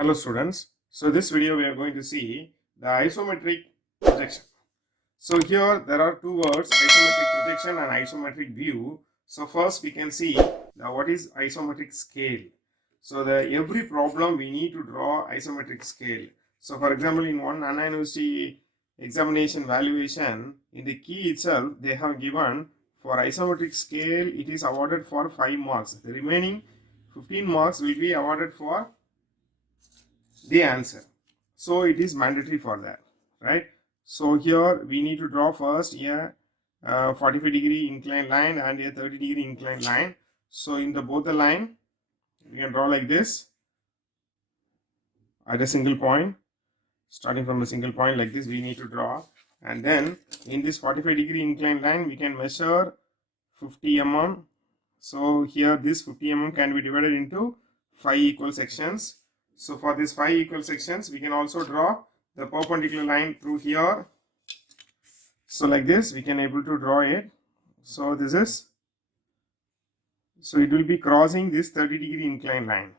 Hello students. So this video we are going to see the isometric projection. So here there are two words, isometric projection and isometric view. So first we can see what is isometric scale. So every problem we need to draw isometric scale. So for example, in one Anna University examination valuation, in the key itself they have given for isometric scale it is awarded for 5 marks. The remaining 15 marks will be awarded for the answer. So it is mandatory for that, right? So here we need to draw first a 45 degree inclined line and a 30 degree inclined line. So in both the line we can draw like this at a single point. Starting from a single point like this we need to draw, and then in this 45 degree inclined line we can measure 50 mm. So here this 50 mm can be divided into 5 equal sections. So for these 5 equal sections we can also draw the perpendicular line through here. So like this we can able to draw it. So this is, so it will be crossing this 30 degree inclined line.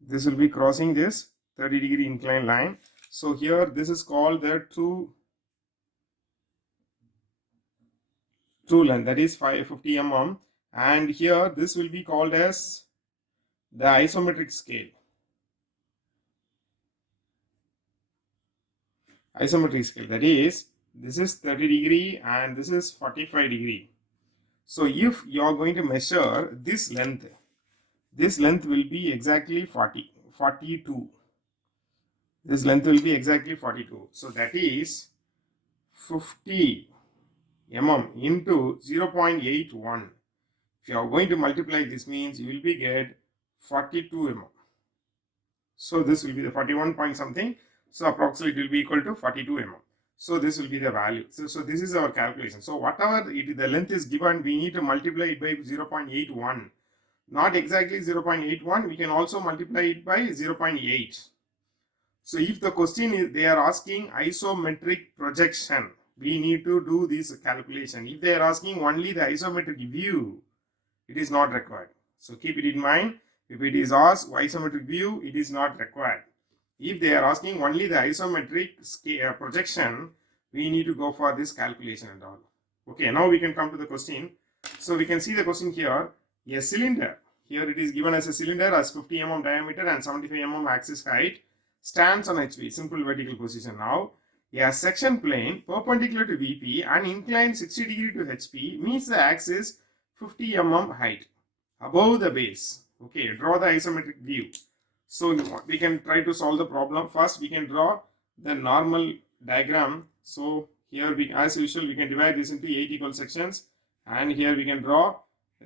This will be crossing this 30 degree inclined line. So here this is called the true length, that is 50 mm, and here this will be called as the isometric scale. Isometric scale, that is, this is 30 degree and this is 45 degree. So if you are going to measure this length will be exactly 42. This length will be exactly 42. So that is 50 mm into 0.81. If you are going to multiply, this means you will be get 42 mm. So this will be the 41 point something. So approximately it will be equal to 42 mm. So this will be the value. So this is our calculation. So whatever the length is given, we need to multiply it by 0.81. Not exactly 0.81. We can also multiply it by 0.8. So if the question is, they are asking isometric projection, we need to do this calculation. If they are asking only the isometric view, it is not required. So keep it in mind. If it is asked isometric view, it is not required. If they are asking only the isometric scale, projection, we need to go for this calculation and all. Okay, now we can come to the question. So we can see the question here. A cylinder, here it is given as a cylinder as 50 mm diameter and 75 mm axis height, stands on HV, simple vertical position. Now, a section plane perpendicular to VP and inclined 60 degree to HP meets the axis 50 mm height above the base. Okay, draw the isometric view. So we can try to solve the problem. First we can draw the normal diagram. So here we, as usual, we can divide this into 8 equal sections, and here we can draw,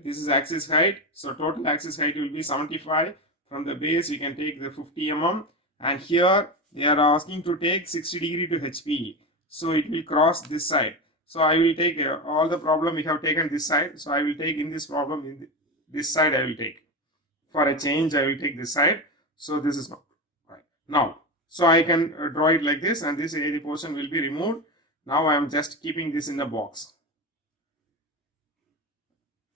this is axis height. So total axis height will be 75. From the base we can take the 50 mm, and here they are asking to take 60 degree to HP. So it will cross this side. So I will take all the problem we have taken this side. So I will take in this problem, in this side I will take. For a change I will take this side. So this is not right. Now, so I can draw it like this, and this area portion will be removed. Now I am just keeping this in a box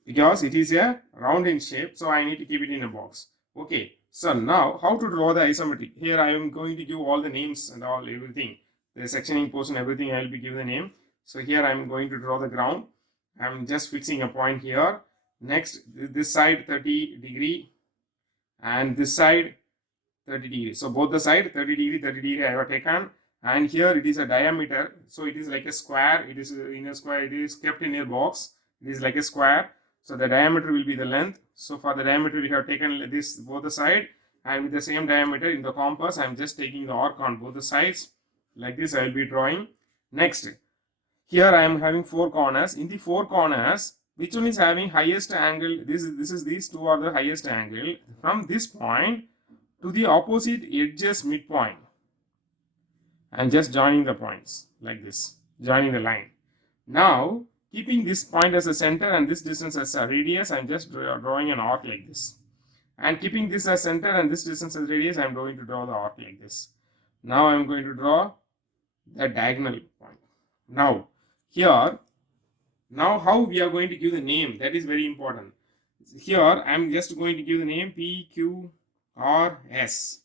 because it is a round in shape, so I need to keep it in a box. Okay, so now how to draw the isometric? Here I am going to give all the names and all, everything, the sectioning portion, everything I will be giving the name. So here I am going to draw the ground. I am just fixing a point here. Next, this side 30 degree and this side 30 degree. So both the side 30 degree I have taken, and here it is a diameter. So it is like a square. It is in a square. It is kept in a box. It is like a square. So the diameter will be the length. So for the diameter we have taken this both the side, and with the same diameter in the compass I am just taking the arc on both the sides. Like this I will be drawing. Next, here I am having 4 corners. In the 4 corners, which one is having highest angle? These two are the highest angle from this point to the opposite edges midpoint. And just joining the points like this, joining the line. Now keeping this point as a center and this distance as a radius, I am just drawing an arc like this. And keeping this as center and this distance as radius, I am going to draw the arc like this. Now I am going to draw the diagonal point. Now here, now how we are going to give the name, that is very important. Here I am just going to give the name P, Q, R, S.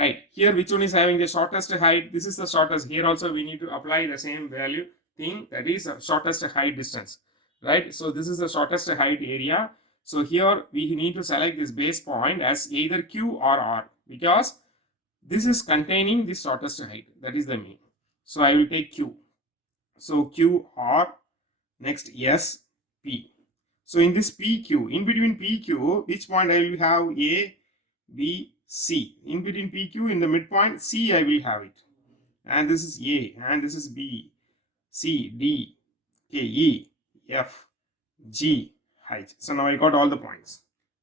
right? Here, which one is having the shortest height? This is the shortest. Here also we need to apply the same value thing, that is shortest height distance, right? So this is the shortest height area. So here we need to select this base point as either Q or R, because this is containing the shortest height, that is the mean. So I will take Q. So Q R, next S P. So in this PQ, in between PQ, which point I will have? A, B, C. In between PQ, in the midpoint, C I will have it. And this is A, and this is B, C, D, K, E, F, G, H. So now I got all the points.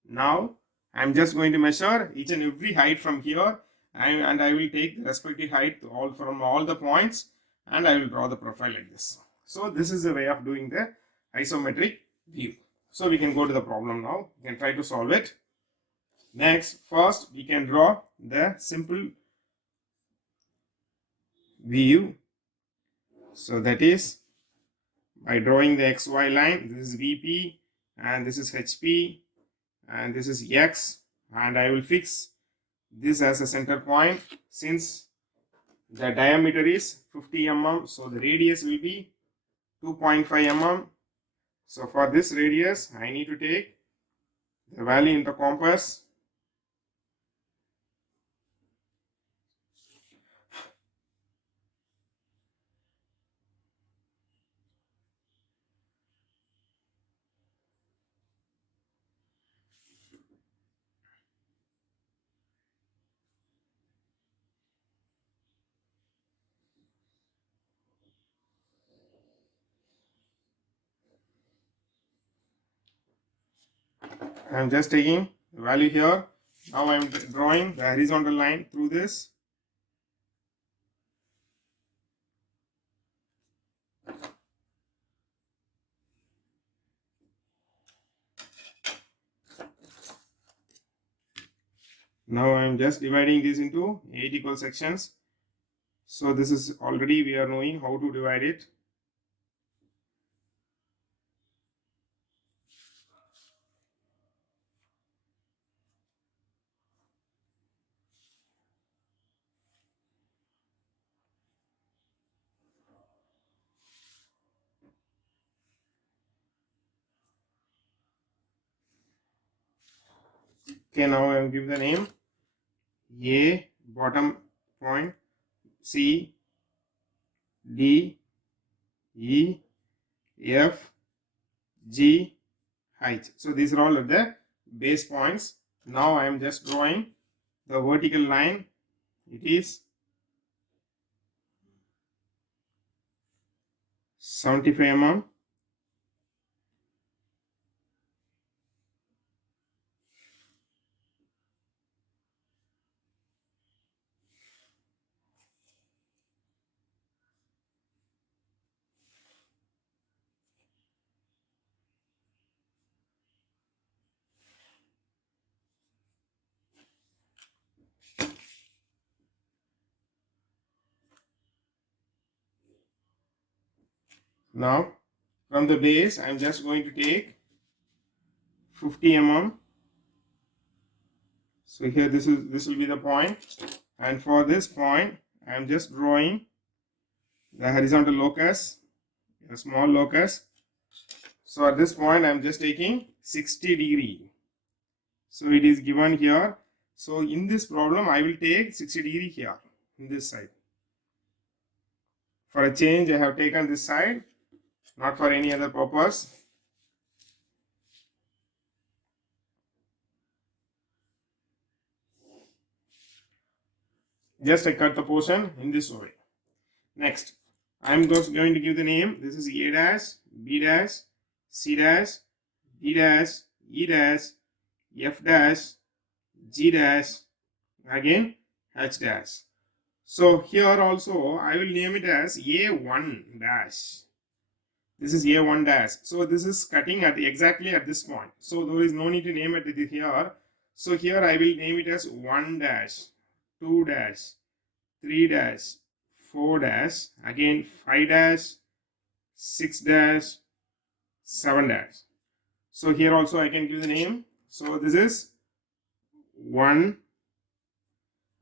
Now I am just going to measure each and every height from here, and I will take the respective height all from all the points, and I will draw the profile like this. So this is the way of doing the isometric view. So we can go to the problem now. We can try to solve it. Next, first we can draw the simple view. So that is by drawing the XY line. This is VP and this is HP and this is X, and I will fix this as a center point. Since the diameter is 50 mm, so the radius will be 2.5 mm. So for this radius, I need to take the value in the compass. I am just taking the value here. Now I am drawing the horizontal line through this. Now I am just dividing this into 8 equal sections. So this is already we are knowing how to divide it. Okay, now I will give the name A bottom point, C, D, E, F, G, H. So these are all of the base points. Now I am just drawing the vertical line. It is 75 mm. Now from the base I am just going to take 50 mm. So here this will be the point, and for this point I am just drawing the horizontal locus, a small locus. So at this point I am just taking 60 degree. So it is given here. So in this problem I will take 60 degree here in this side. For a change I have taken this side, not for any other purpose. Just I cut the portion in this way. Next, I am just going to give the name. This is A dash, B dash, C dash, D dash, E dash, F dash, G dash, again H dash. So here also I will name it as A1 dash. This is A1 dash. So this is cutting at exactly at this point. So there is no need to name it here. So here I will name it as 1 dash, 2 dash, 3 dash, 4 dash, again 5 dash, 6 dash, 7 dash. So here also I can give the name. So this is 1,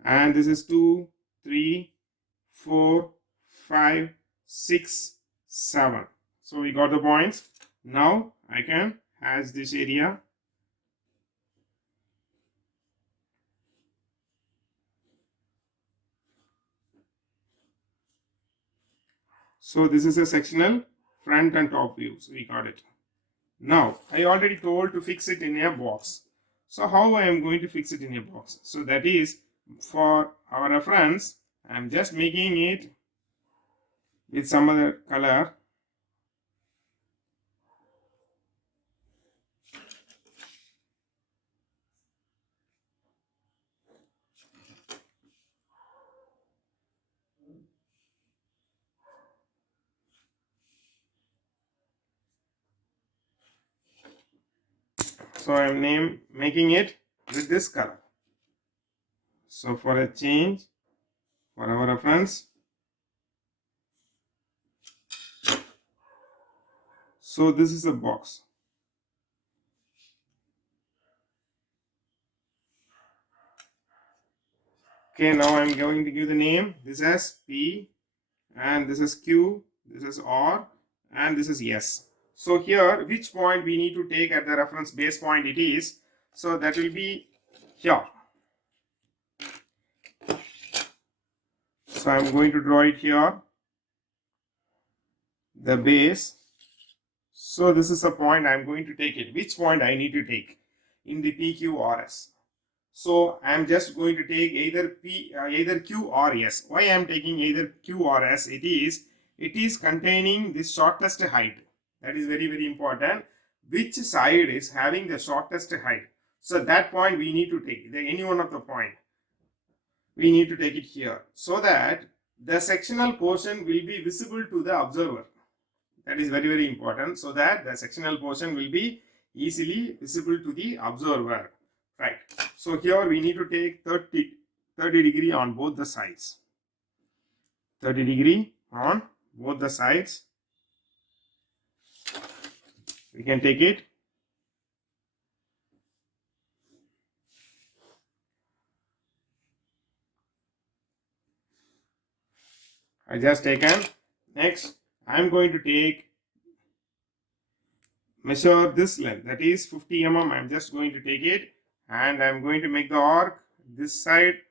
and this is 2, 3, 4, 5, 6, 7. So we got the points. Now I can hash this area. So this is a sectional front and top view. So we got it. Now I already told to fix it in a box. So how I am going to fix it in a box? So that is, for our reference, I am just making it with some other color. So I am making it with this color. So for a change, for our reference, so this is a box. Okay, now I am going to give the name. This is P, and this is Q, this is R, and this is S. So here, which point we need to take at the reference base point it is. So that will be here. So I am going to draw it here, the base. So this is a point I am going to take it. Which point I need to take in the PQRS? So I am just going to take either Q or S. Why I am taking either Q or S? It is containing the shortest height. That is very, very important. Which side is having the shortest height? So that point we need to take, any one of the point. We need to take it here, so that the sectional portion will be visible to the observer. That is very, very important, so that the sectional portion will be easily visible to the observer. Right. So here we need to take 30 degree on both the sides. 30 degree on both the sides. We can take it. I just taken. Next, I am going to measure this length, that is 50 mm. I am just going to take it, and I am going to make the arc this side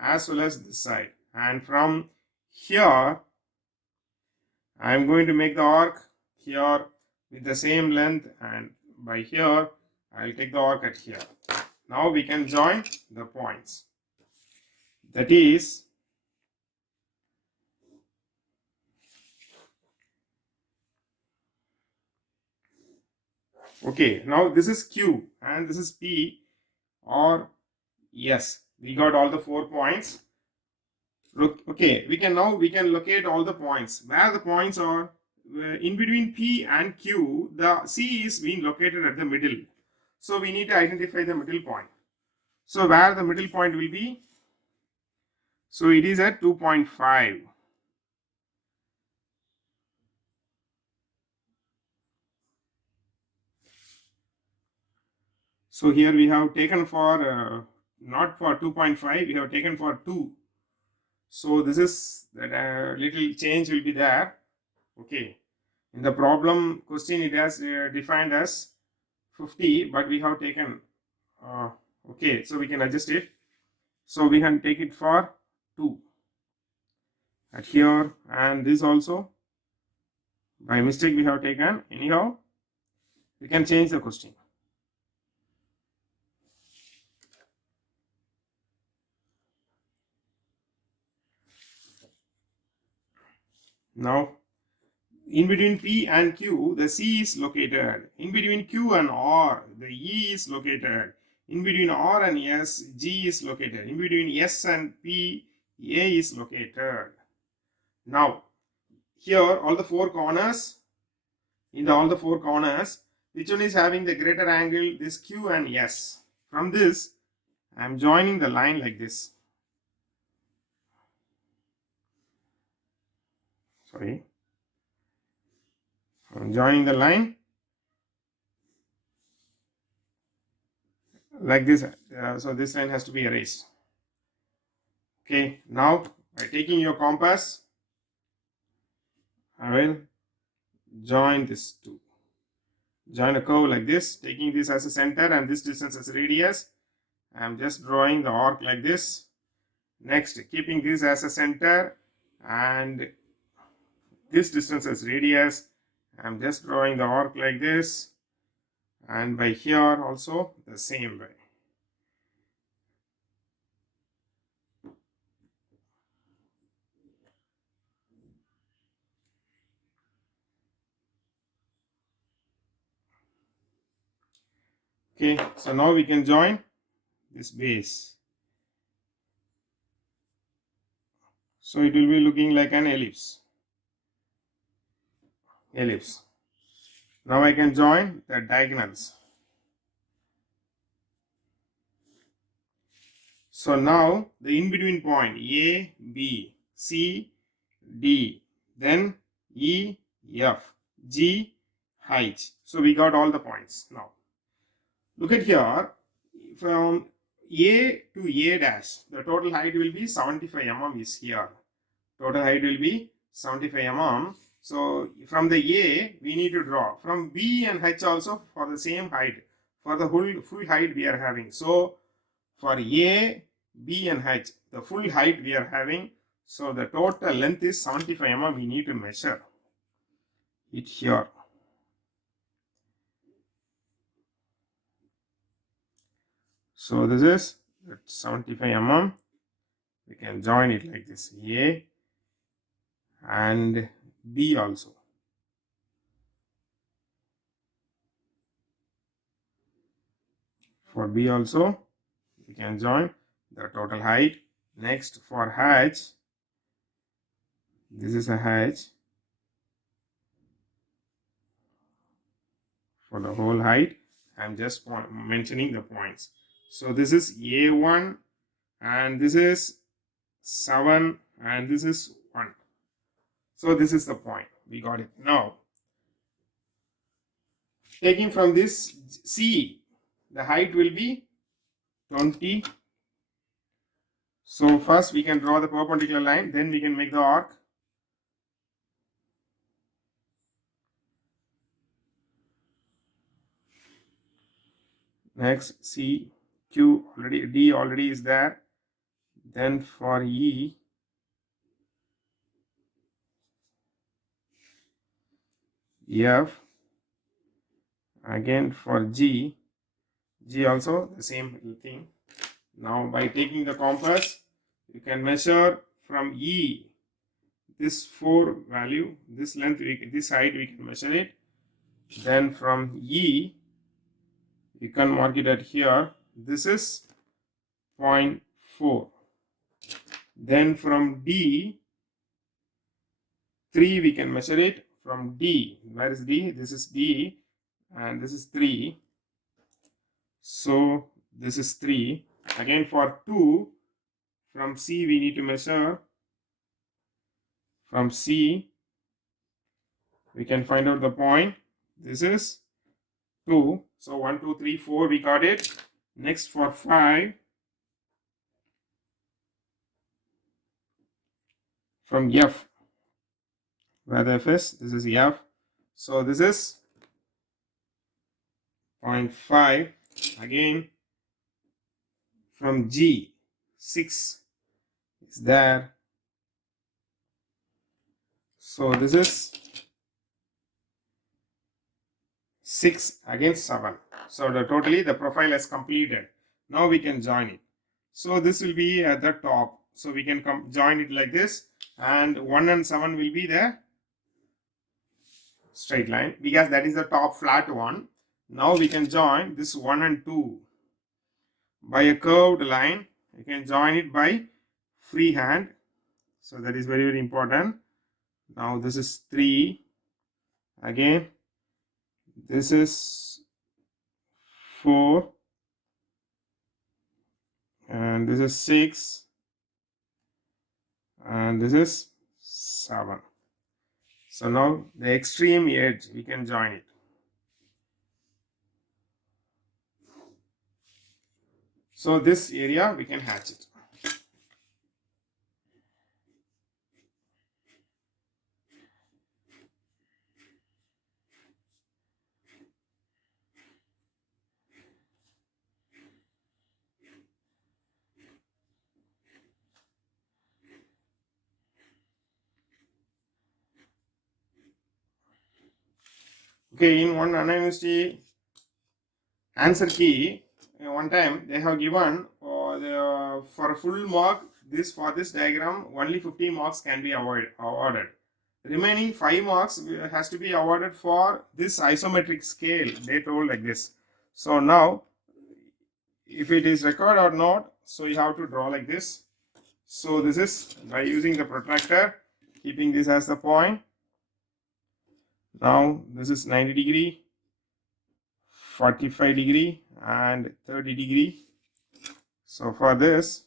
as well as this side, and from here I am going to make the arc here with the same length, and by here I will take the arc at here. Now we can join the points. That is, okay, now this is Q and this is P or S. We got all the 4 points. Okay, we can locate all the points. Where the points are in between P and Q, the C is being located at the middle. So we need to identify the middle point. So where the middle point will be? So it is at 2.5. So here we have taken for not for 2.5, we have taken for 2. So this is that little change will be there. Okay, in the problem question it has defined as 50, but we have taken okay, so we can adjust it. So we can take it for 2 at here, and this also by mistake we have taken. Anyhow, we can change the question. Now, in between P and Q, the C is located. In between Q and R, the E is located. In between R and S, G is located. In between S and P, A is located. Now, here all the 4 corners, all the 4 corners, which one is having the greater angle? This Q and S. From this, I am joining the line like this. Sorry. I am joining the line like this. So this line has to be erased. Okay, now by taking your compass, I will join this two. Join a curve like this, taking this as a center and this distance as a radius. I am just drawing the arc like this. Next, keeping this as a center and this distance as radius, I am just drawing the arc like this, and by here also the same way. Okay, so now we can join this base. So it will be looking like an ellipse. Now I can join the diagonals. So now the in between point A, B, C, D, then E, F, G, H. So we got all the points. Now look at here, from A to A dash, the total height will be 75 mm is here. Total height will be 75 mm. So from the A, we need to draw. From B and H also for the same height. For the full height we are having. So for A, B and H, the full height we are having. So the total length is 75 mm. We need to measure it here. So this is 75 mm. We can join it like this, A and B also. For B also, we can join the total height. Next for H, this is a H. For the whole height, I am just mentioning the points. So this is A1 and this is 7 and this is 1. So this is the point. We got it. Now, taking from this C, the height will be 20. So first we can draw the perpendicular line, then we can make the arc. Next C, Q already, D already is there. Then for E, F, again for G also the same thing. Now by taking the compass, you can measure from E, this 4 value, this length, this height we can measure it. Then from E, you can mark it at here, this is 0.4. Then from D, 3 we can measure it. From D, where is D? This is D and this is 3. So this is 3. Again for 2, from C we need to measure. From C, we can find out the point. This is 2. So 1, 2, 3, 4 we got it. Next for 5, from F, where the F is, this is F. So this is 0.5. Again from G, 6 is there. So this is 6 against 7. So totally the profile is completed. Now we can join it. So this will be at the top. So we can join it like this, and 1 and 7 will be the straight line because that is the top flat one. Now we can join this 1 and 2 by a curved line. You can join it by freehand. So that is very, very important. Now this is 3. Again, this is 4. And this is 6. And this is 7. So now the extreme edge, we can join it. So this area we can hatch it. Okay, in one Anna University answer key, one time they have given for a full mark for this diagram only 50 marks can be awarded. Remaining 5 marks has to be awarded for this isometric scale. They told like this. So now if it is required or not, so you have to draw like this. So this is by using the protractor, keeping this as the point. Now this is 90 degree, 45 degree and 30 degree. So for this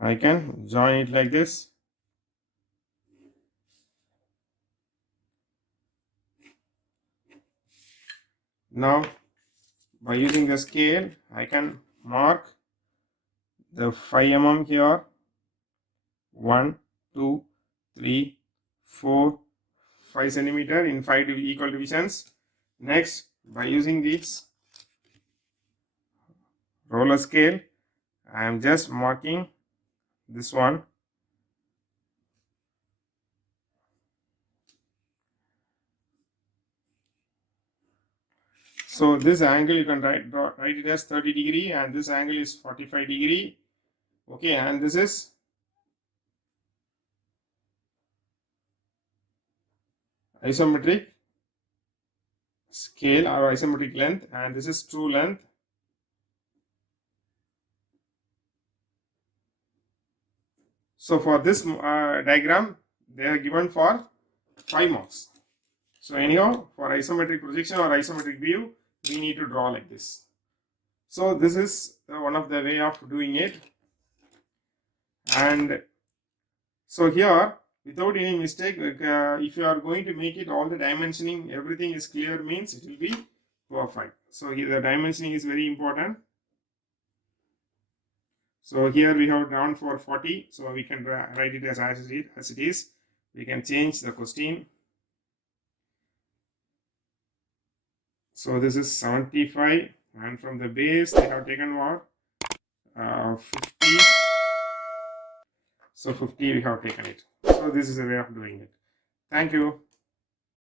I can join it like this. Now by using the scale I can mark the 5 mm here. 1, 2, 3, 4, 5 centimeter in 5 equal divisions. Next, by using this roller scale, I am just marking this one. So this angle you can write it as 30 degree and this angle is 45 degree. Okay, and this is isometric scale or isometric length, and this is true length. So for this diagram they are given for 5 marks. So anyhow, for isometric projection or isometric view we need to draw like this. So this is one of the way of doing it. And so here without any mistake, if you are going to make it all the dimensioning, everything is clear, means it will be perfect. So here the dimensioning is very important. So here we have drawn for 40, so we can write it as it is. We can change the question. So this is 75, and from the base they have taken what? 50. So 50 we have taken it. So this is a way of doing it. Thank you.